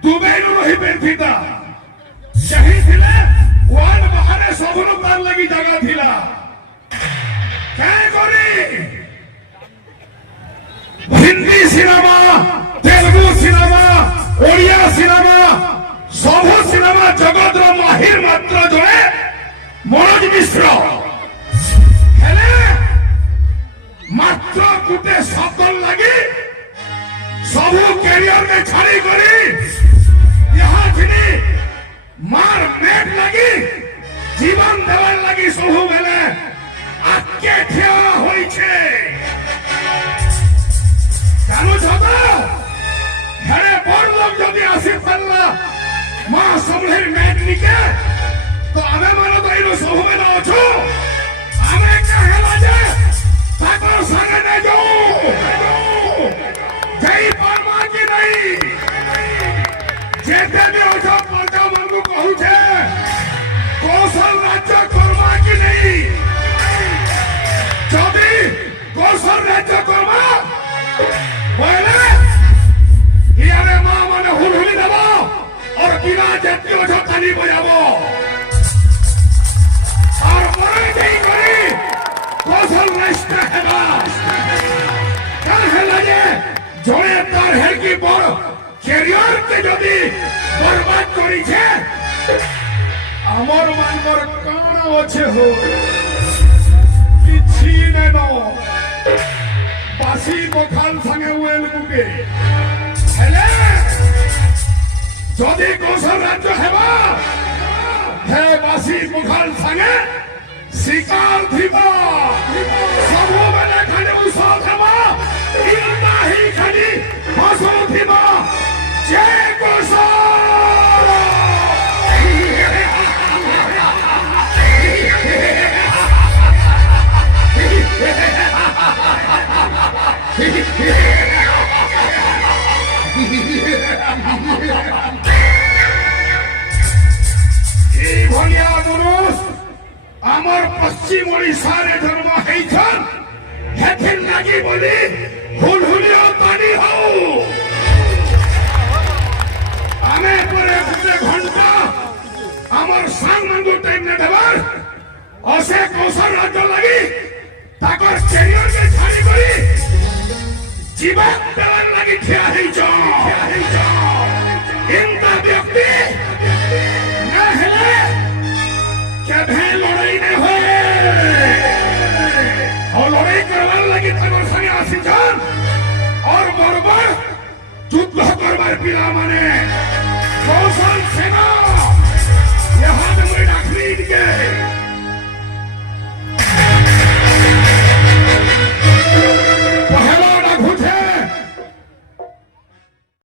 ଦୁବାଇରୁ ରହିବେ ଫିଦା ସେହି ଥିଲେ ୱାର୍ଲଡ ବାହାରେ ସବୁର ତାର ଲାଗି ଜାଗା ଥିଲା କାଁ କରି ହିନ୍ଦୀ ସିନେମା ତେଲୁଗୁ ସିନେମା ଓଡ଼ିଆ ସିନେମା ସବୁ ସିନେମା ଜଗତର ମାହିର ମାତ୍ର ଜଣେ ମନୋଜ ମିଶ୍ର ହେଲେ ମାତ୍ର ଗୋଟେ ସଫଳ ଲାଗି ସବୁ କ୍ୟାରିୟର ଛାଡ଼ି କରି ଥିଲି ମାର ମେଟ ଲାଗି জীবন দেওয়ার লাগি ସବୁବେଳେ আজকে ঠিয়া হয়েছে জানুছ তো ঘরে বড় লোক যদি আসি পারলা মা সম্ভের মেট নিকে তো আমি মানে তো এই ସବୁବେଳେ অছু আমি কহেলা যে তাকর সঙ্গে নে যাও যাই পারমা কি নাই যেতে भी অছো পঞ্চা মানকু কহুছে কৌশল রাজ্য করবা কি নেই যদি কৌশল রাজ্য করবা বলে ইয়ারে মা মানে হুলহুলি দেব আর বিনা জাতীয় ঝাঁকানি বজাব আর পরে যেই করি কৌশল রাষ্ট্র হেবা তা হেলা যে জনে তার হেলকি বড় ক্যারিয়ার কে যদি বরবাদ করিছে আমার মানবর কাণ আছে হো কিছু নেন বাসি বখাল সঙ্গে ওয়েল বুকে হেলে যদি কৌশল রাজ্য হেবা হে বাসি বখাল সঙ্গে শিকার থিব সবুবেলে খালি উৎসব হেব ইন্দা হি খালি ফসল থিব যে কৌশল এই ভলিয়া মনুষ আমার পশ্চিম ওড়িশারে জন্ম হয়েছন হেথির লাগি বলি হুলহুলিও পানি হও আমি পরে গোটে ঘন্টা আমার সাংমানকু টাইম নে দেবার অসে কৌশল রাজ্য লাগি তাকর ক্যারিয়ারকে ছাড়ি করি জীবন দেওয়ার লাগি ঠিয়া হইছ ইন্দা ব্যক্তি না হেলে কেভে লড়াই নে হয়ে ও লড়াই করবার লাগি তাকর সঙ্গে আসিছন আর বরবার যুদ্ধ করবার পিলা মানে